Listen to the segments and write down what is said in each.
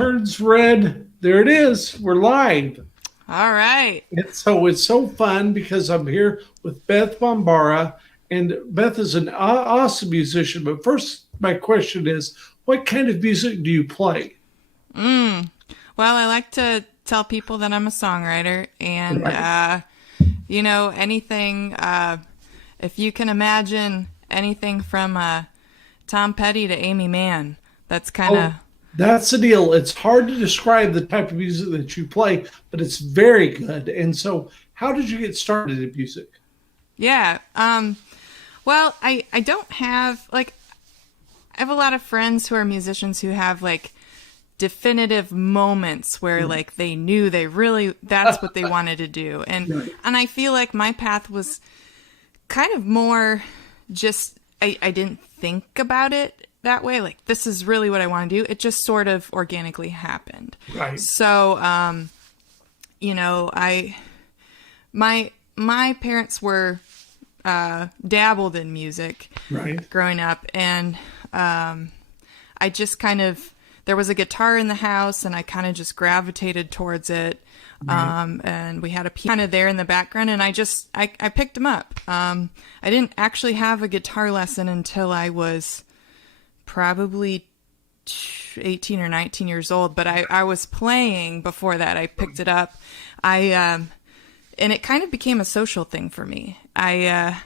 turns red. There it is. We're live. All right. And so it's so fun because I'm here with Beth Bombara, and Beth is an awesome musician. But first, my question is, what kind of music do you play? Well, I like to tell people that I'm a songwriter, and Right. anything. If you can imagine anything from Tom Petty to Amy Mann, that's kind of Oh, that's the deal. It's hard to describe the type of music that you play, but it's very good. And so, how did you get started in music? yeah. Well, I don't have I have a lot of friends who are musicians who have definitive moments where they knew they really that's what they wanted to do, Right. and I feel like my path was kind of more just I didn't think about it that way, like this is really what I want to do. It just sort of organically happened. Right. So I my parents were dabbled in music Right. growing up, and I just kind of there was a guitar in the house, and I kind of just gravitated towards it. Right. And we had a piano there in the background, and I picked him up. I didn't actually have a guitar lesson until I was probably 18 or 19 years old, but I was playing before that. I picked it up. And it kind of became a social thing for me. I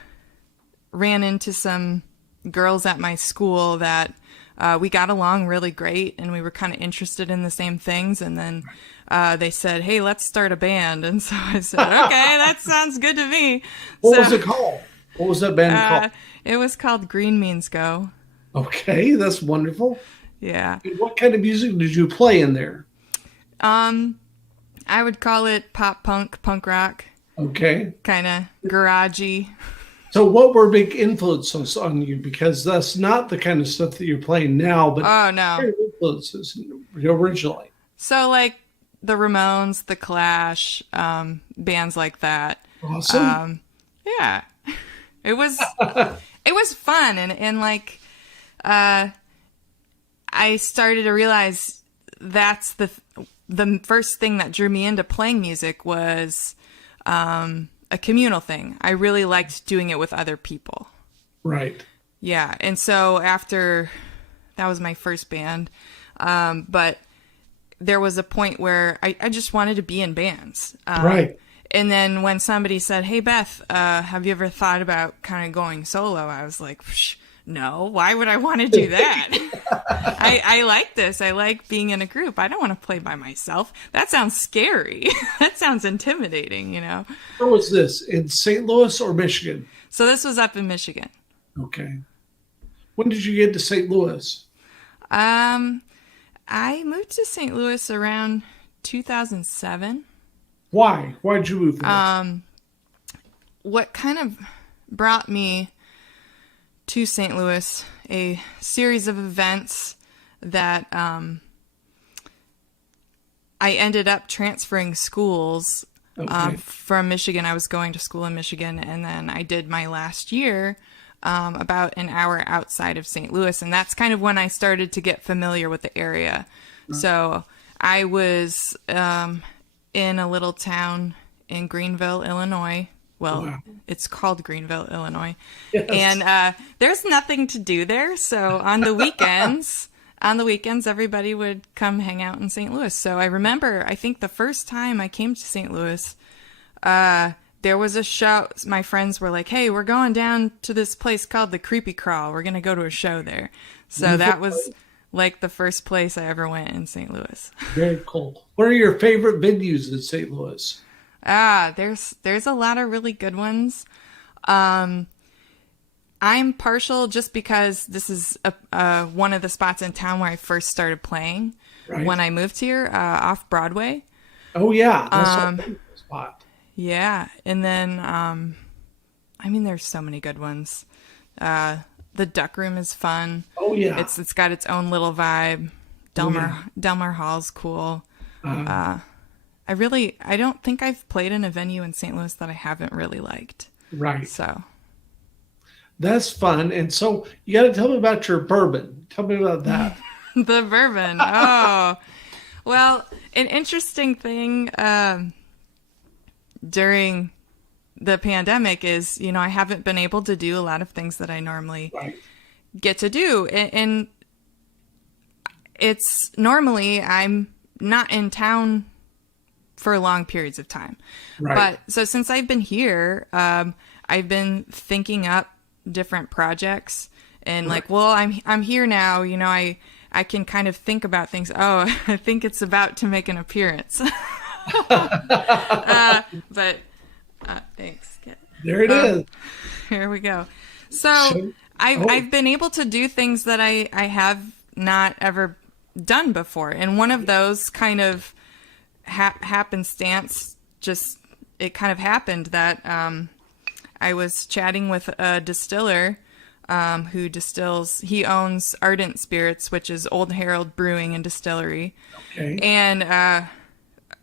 ran into some girls at my school that we got along really great, and we were kind of interested in the same things. And then they said, "Hey, let's start a band." And so I said, "Okay, that sounds good to me." What So was it called? What was that band called? it was called Green Means Go. Okay, that's wonderful. Yeah. And what kind of music did you play in there? I would call it pop punk, punk rock, Okay. kind of garagey. So what were big influences on you? Because that's not the kind of stuff that you're playing now, but Oh no. your influences originally. So the Ramones, the Clash, bands like that. Awesome. Yeah, it was it was fun, and I started to realize that's the first thing that drew me into playing music was a communal thing. I really liked doing it with other people. Right. Yeah, and so after that was my first band, but there was a point where I just wanted to be in bands. Right. And then when somebody said, "Hey Beth, have you ever thought about kind of going solo?" I was like, "Psh, no, why would I want to do that? I like this. I like being in a group. I don't want to play by myself. That sounds scary. That sounds intimidating, you know?" Where was this? In St. Louis or Michigan? So this was up in Michigan. Okay. When did you get to St. Louis? I moved to St. Louis around 2007. Why? Why did you move there? What kind of brought me to St. Louis, a series of events that I ended up transferring schools Okay. from Michigan. I was going to school in Michigan, and then I did my last year about an hour outside of St. Louis, and that's kind of when I started to get familiar with the area. So I was in a little town in Greenville, Illinois. Well, Wow. it's called Greenville, Illinois. Yes. And there's nothing to do there. So on the weekends, everybody would come hang out in St. Louis. So I remember, I think the first time I came to St. Louis, there was a show. My friends were like, "Hey, we're going down to this place called the Creepy Crawl. We're going to go to a show there." So that was like the first place I ever went in St. Louis. Very cool. What are your favorite venues in St. Louis? There's a lot of really good ones. I'm partial just because this is one of the spots in town where I first started playing Right. when I moved here, off Broadway. Oh yeah, that's my favorite spot. Yeah, and then there's so many good ones. The Duck Room is fun. Oh yeah. It's got its own little vibe. Delmar Hall's cool. I don't think I've played in a venue in St. Louis that I haven't really liked. Right. So That's fun. And so you got to tell me about your bourbon. Tell me about that. the bourbon. Oh, Well, an interesting thing during the pandemic is, I haven't been able to do a lot of things that I normally get to do. And it's normally I'm not in town for long periods of time. Right. But so since I've been here, I've been thinking up different projects and I'm here now, I can kind of think about things. Oh, I think it's about to make an appearance. But thanks. There it is. Here we go. So I've been able to do things that I have not ever done before. And one of those kind of happenstance, it kind of happened that I was chatting with a distiller who he owns Ardent Spirits, which is Old Herald Brewing and Distillery. Okay. And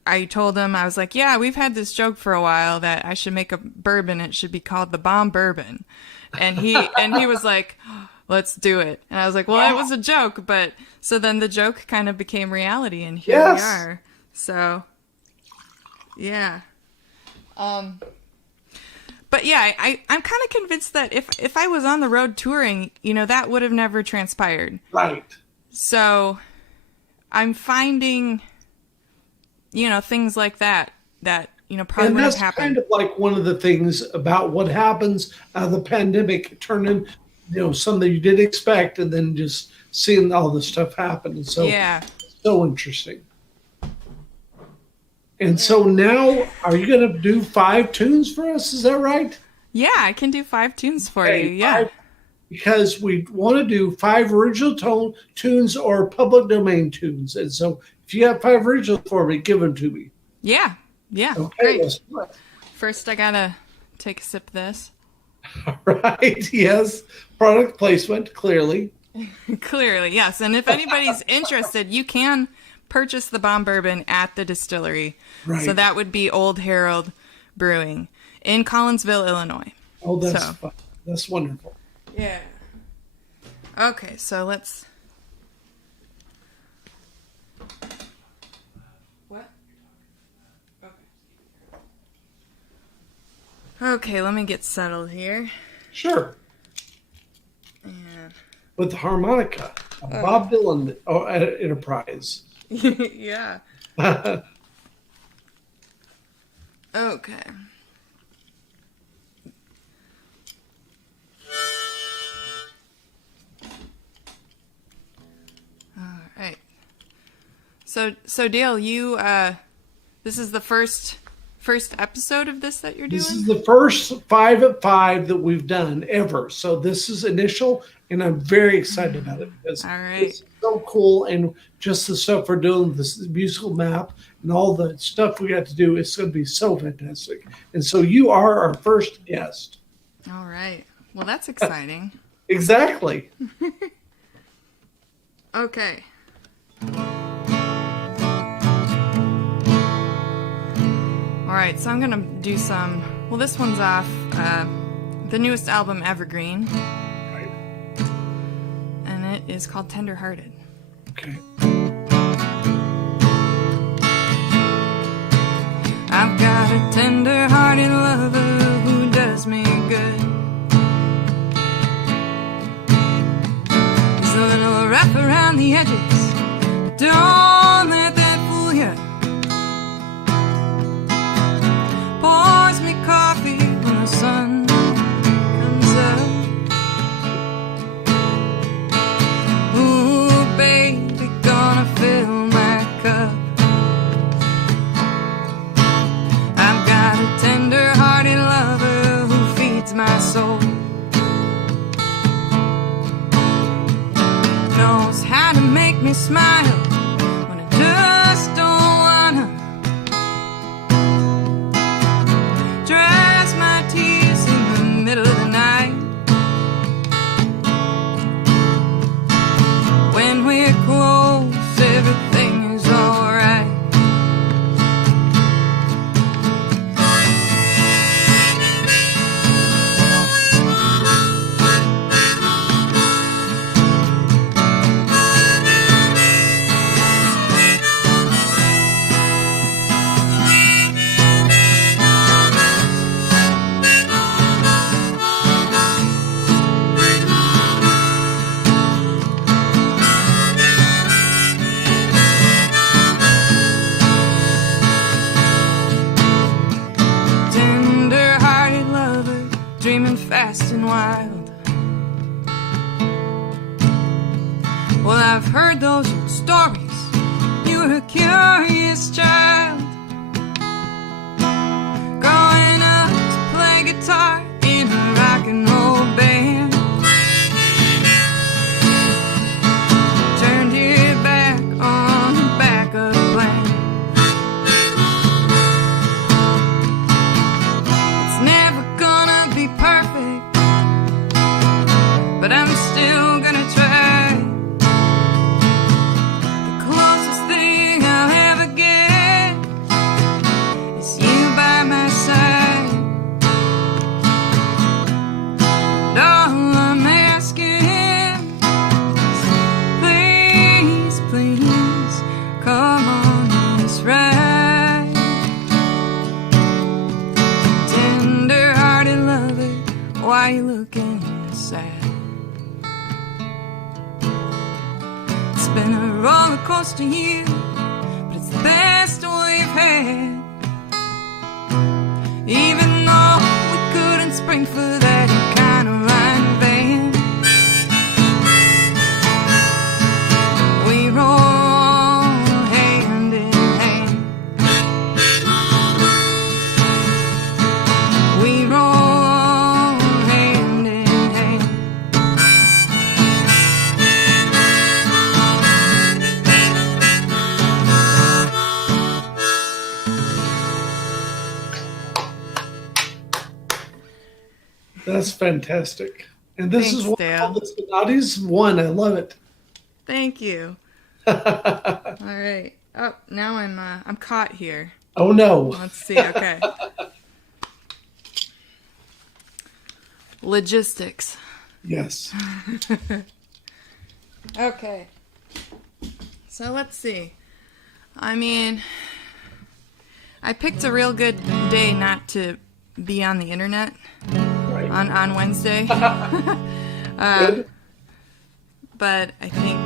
I told him, I was like, yeah, we've had this joke for a while that I should make a bourbon. It should be called the Bomb Bourbon. And he was like, let's do it. And I was like, well, that was a joke. But so then the joke kind of became reality, and here we are. So, yeah. But yeah, I'm kind of convinced that if I was on the road touring, that would have never transpired. Right. So I'm finding, things like that probably would have happened. And that's kind of like one of the things about what happens out of the pandemic, turning, something you didn't expect, and then just seeing all this stuff happen. And so, so interesting. And so now, are you going to do 5 tunes for us? Is that right? Yeah, I can do 5 tunes for you. Yeah. 5, because we want to do 5 original tunes or public domain tunes. And so if you have 5 original for me, give them to me. Yeah. Yeah. Okay. Great. Let's do it. First, I got to take a sip of this. All right. Yes. Product placement, clearly. Clearly, yes. And if anybody's interested, you can purchase the Bomb Bourbon at the distillery. Right. So that would be Old Herald Brewing in Collinsville, Illinois. Oh, that's fun. That's wonderful. Yeah. Okay, so let's... What? Okay, let me get settled here. Sure. And... With the harmonica, a Bob Dylan enterprise. Yeah. Okay. All right. So Dale, you this is the first episode of this that you're doing? This is the first 5-at-5 that we've done ever. So this is initial, and I'm very excited about it because it's so cool. And just the stuff we're doing, this musical map and all the stuff we got to do, it's going to be so fantastic. And so you are our first guest. All right. Well, that's exciting. Exactly. Okay. All right, so I'm going to do some... Well, this one's off the newest album, Evergreen. Right. And it is called Tenderhearted. Okay. I've got a tender-hearted lover who does me good. He's a little rough around the edges, but don't let that fool you. Pours me coffee when the sun comes up. Ooh, baby, gonna fill my cup. I've got a tender-hearted lover who feeds my soul. Knows how to make me smile fast and wild. Well, I've heard those old stories. You were a curious child, growing up to play guitar in a rock and roll band. Turned your back on the backup plan. It's never gonna be perfect, but I'm still gonna try. The closest thing I'll ever get is you by my side. And all I'm asking is, please, please, come on this ride. Tenderhearted lover, why you looking sad? It's been a roller coaster year, but it's the best we've had. Even though we couldn't spring for that kind of line band, we roll hand in hand. We roll hand in hand. That's fantastic. And this Thanks, is one Dale. called the Sonati's one. I love it. Thank you. All right. Oh, now I'm caught here. Oh no. Let's see. Okay. Logistics. Yes. Okay. So let's see. I mean, I picked a real good day not to be on the internet Right. on Wednesday. Good. But I think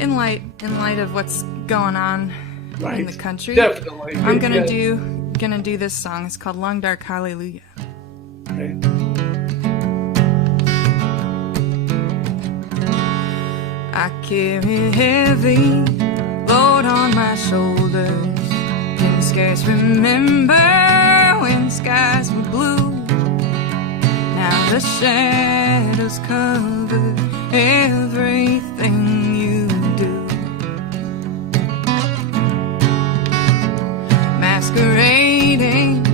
in light of what's going on Right. in the country, Definitely. I'm gonna Yeah. do this song. It's called Long Dark Hallelujah. Okay. I carry a heavy load on my shoulders. Can scarce remember when skies were blue. Now the shadows cover everything you do. Masquerading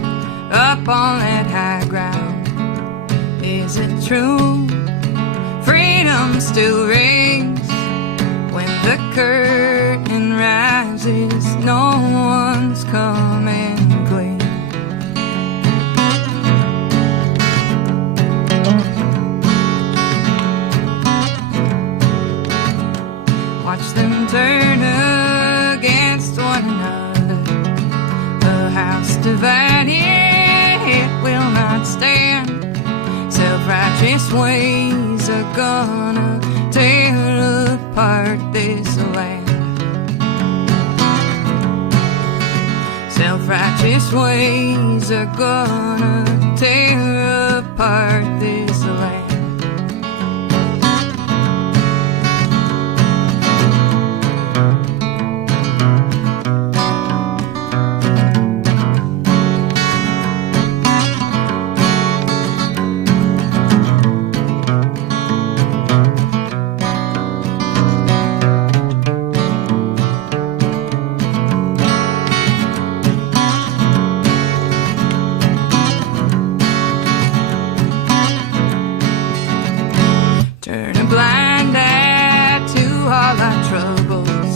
up on that high ground. Is it true? Freedom still rings when the curtain rises. No one's coming clean. Watch them turn against one another. A house divided, it will not stand. Self-righteous ways are gonna tear apart this land. Self-righteous ways are gonna tear apart this land. Turn a blind eye to all our troubles.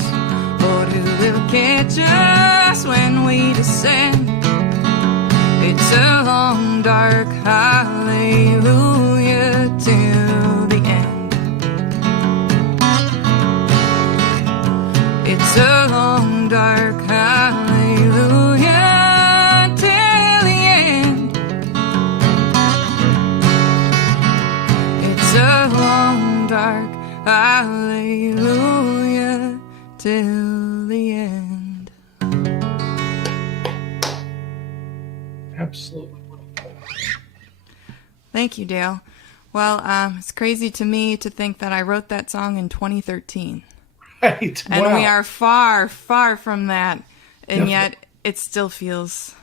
Lord, who will catch us when we descend? It's a long, dark hallelujah till the end. It's a long, dark hallelujah till the end. It's a long, dark hallelujah till the end. Absolutely. Thank you, Dale. Well, it's crazy to me to think that I wrote that song in 2013. Right. And wow. we are far, far from that. And yet it still feels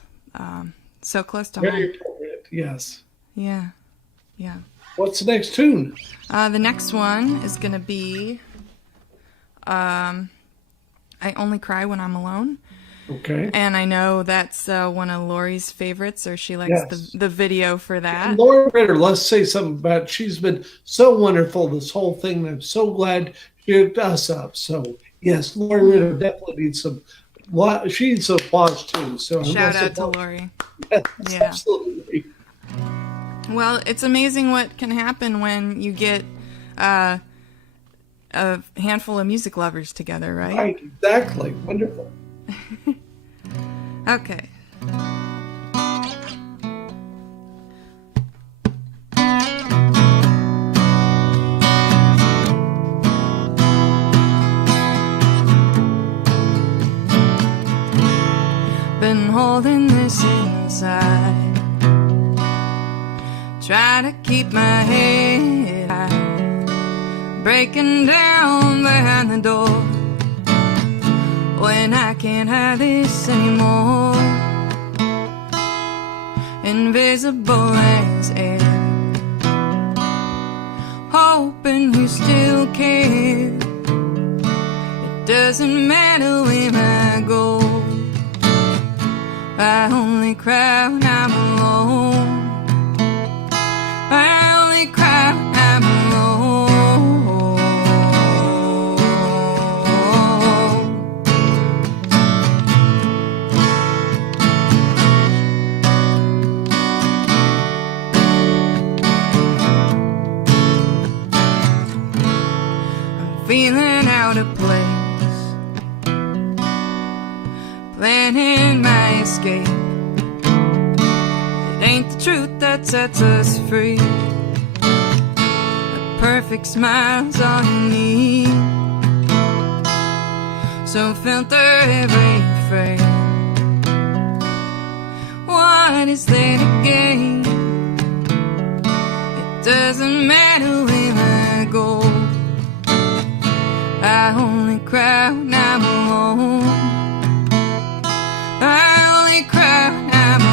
so close to Very home. appropriate. Yes. Yeah. Yeah. What's the next tune? The next one is going to be I Only Cry When I'm Alone. Okay. And I know that's one of Lori's favorites, or she likes the video for that. And Lori Ritter, let's say something about, she's been so wonderful this whole thing, and I'm so glad she hooked us up. So, yes, Lori Ritter definitely needs she needs some applause too. So shout out to Lori. Yes, Yeah. Absolutely. Well, it's amazing what can happen when you get a handful of music lovers together, right? Right, exactly. Wonderful. Okay. Been holding this inside, try to keep my head high, breaking down behind the door when I can't hide this anymore. Invisible as air, hoping you still care. It doesn't matter where I go, I only cry when I'm alone. I only cry when I'm alone. I'm feeling out of place, planning my escape. It ain't the truth that sets us free. A perfect smile's all you need, so filter every frame. What is there to gain? It doesn't matter where I go, I only cry when I'm alone. I only cry when I'm alone.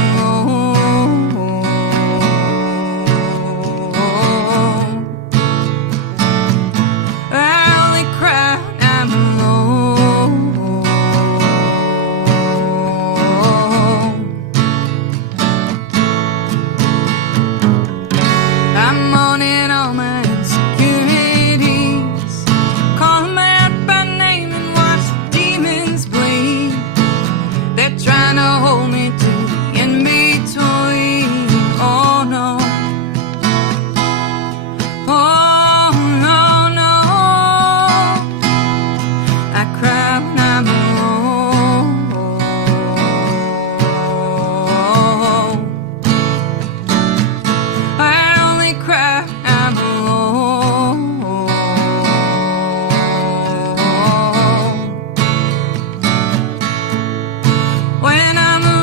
I only cry when I'm alone. I'm owning all my insecurities, call them out by name and watch the demons bleed. They're trying to hold me to the in-between. Oh no, oh no, no, I cry when I'm alone. I only cry when I'm alone. When I'm alone.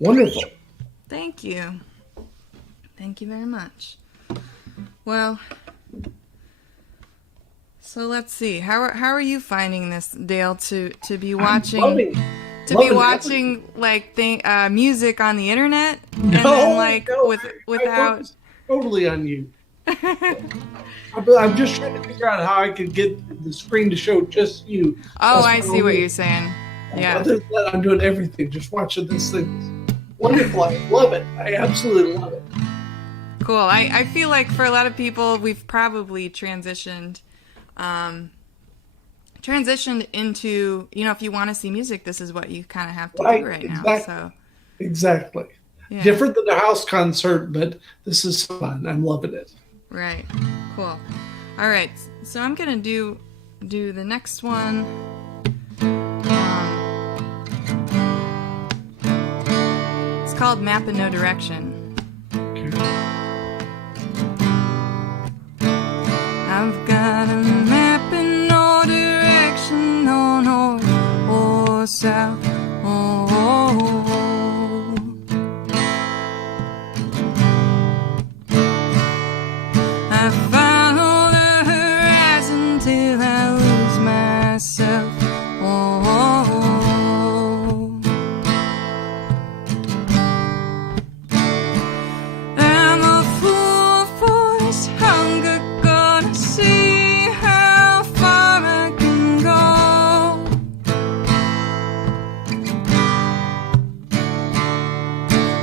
Wonderful. Thank you. Thank you very much. Well, so let's see. How are you finding this, Dale? To be watching Loving like music on the internet, and then like I without. focus totally on you. I'm just trying to figure out how I could get the screen to show just you. Oh, That's I see what I'm you're saying. Yeah. Other than that, I'm doing everything. Just watching this thing. Wonderful. I love it. I absolutely love it. Cool. I feel like for a lot of people, we've probably transitioned into, if you want to see music, this is what you kind of have to do right now. So Exactly. yeah. Different than a house concert, but this is fun. I'm loving it. Right. Cool. All right. So I'm gonna do the next one. called Map in No Direction. I've got a map in no direction, no north or south. I follow the horizon till I lose myself. I'm a fool for this hunger, gonna see how far I can go.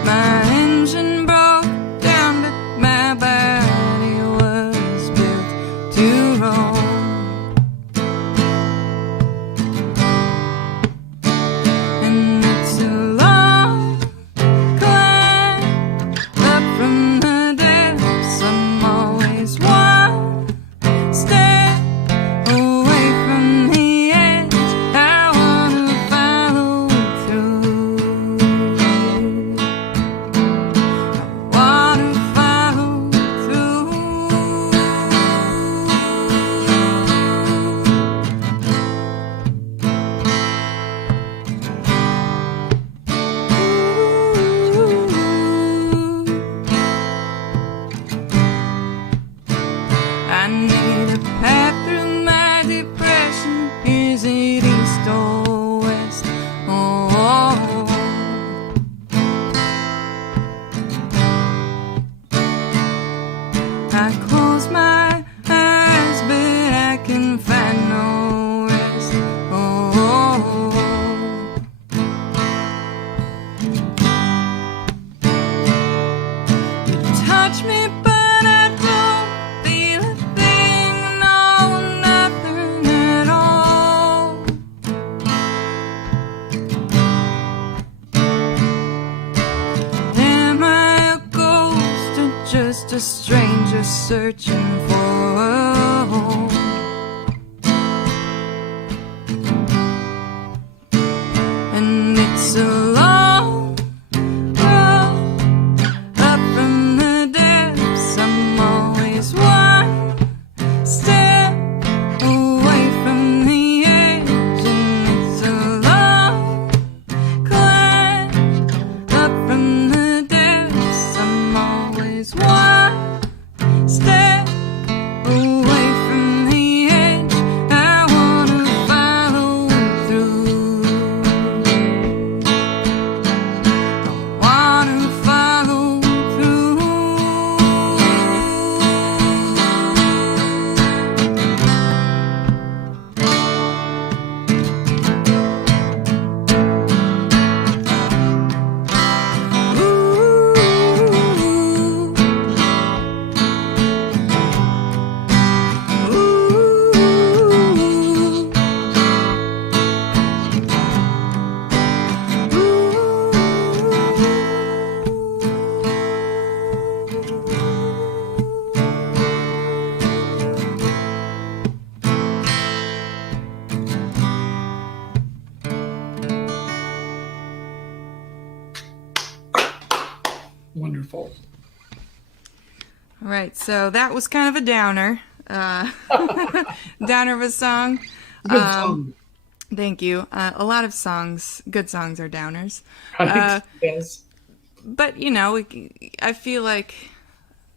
My engine broke down, but my body was built to roam. And it's a long climb up from the depths. I'm always one step away from the edge. I wanna follow through. I wanna follow through. I need a path through my depression. Is it east or west? I close my eyes, but I can find no rest. You touch me, but I don't feel a thing, no, nothing at all. Am I a ghost or just a stranger searching for a home? And it's a long road up from the depths. I'm always one step away from the edge. And it's a long climb up from the depths. I'm always one step away from the edge. I wanna follow through. I wanna follow through. Wonderful. All right, so that was kind of a downer. Downer of a song. Good song. Thank you. A lot of songs, good songs, are downers. Right? Yes. But, you know, I feel like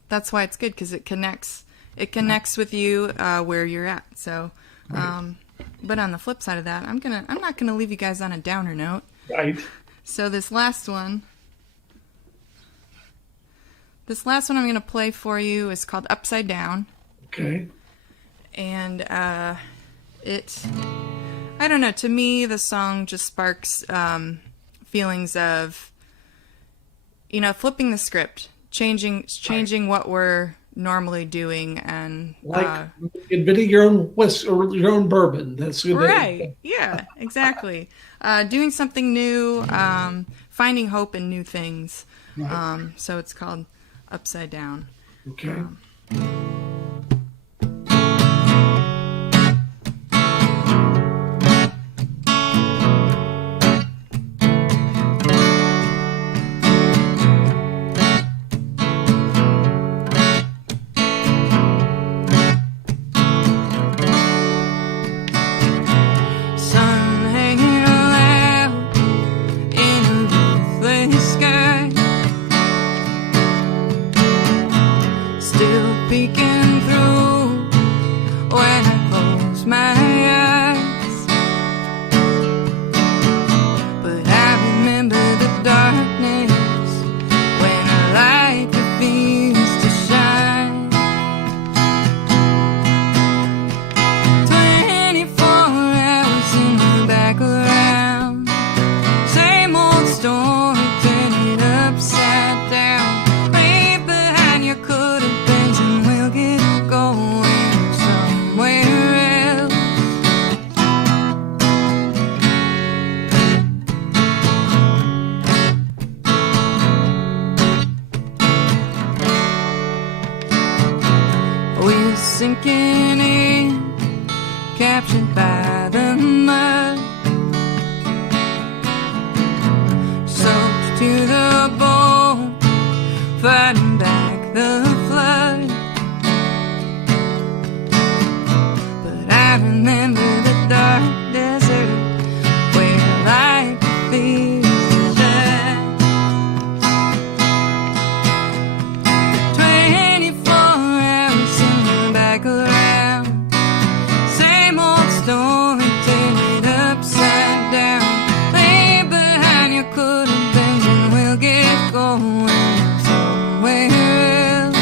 that's why it's good, because it connects with you where you're at. So, Right. but on the flip side of that, I'm not gonna leave you guys on a downer note. Right. So this last one I'm gonna play for you is called Upside Down. Okay. And I don't know, to me the song just sparks feelings of, you know, flipping the script, changing what we're normally doing, and Like inventing your own whiskey or your own bourbon. That's good. right. Yeah, exactly. Doing something new, finding hope in new things. Right. So it's called Upside Down. Okay. sinking in, captured by the mud, soaked to the bone, fighting back the flood. But I remember the dark desert where light feels to shine. 24 hours in the back around, same old story, turn it upside down. Leave behind your could have been, and we'll get going somewhere else.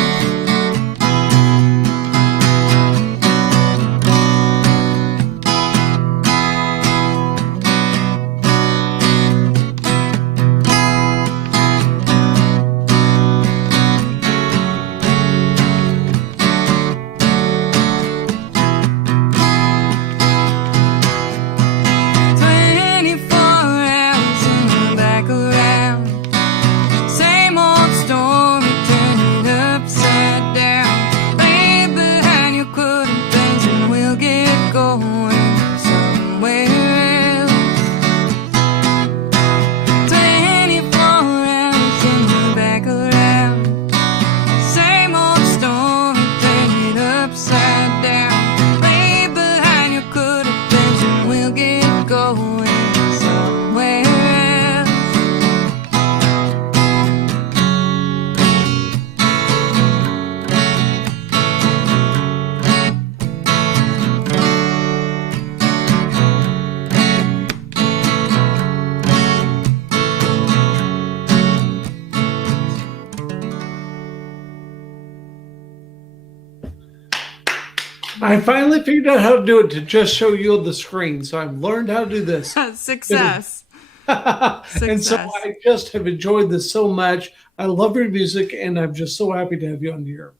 I finally figured out how to do it to just show you the screen. So I've learned how to do this. Success. And so I just have enjoyed this so much. I love your music, and I'm just so happy to have you on here.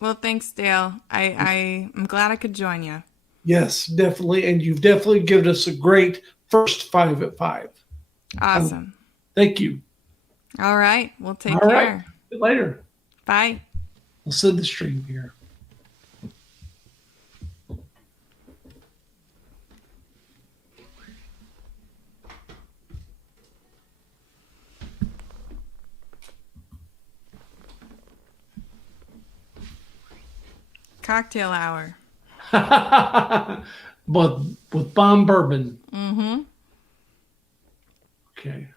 Well, thanks, Dale. I'm glad I could join you. Yes, definitely. And you've definitely given us a great first 5 at 5. Awesome. Thank you. All right. We'll take All care. right. See you later. Bye. I'll send the stream here. Cocktail hour. But with bomb bourbon. Mm-hmm. Okay.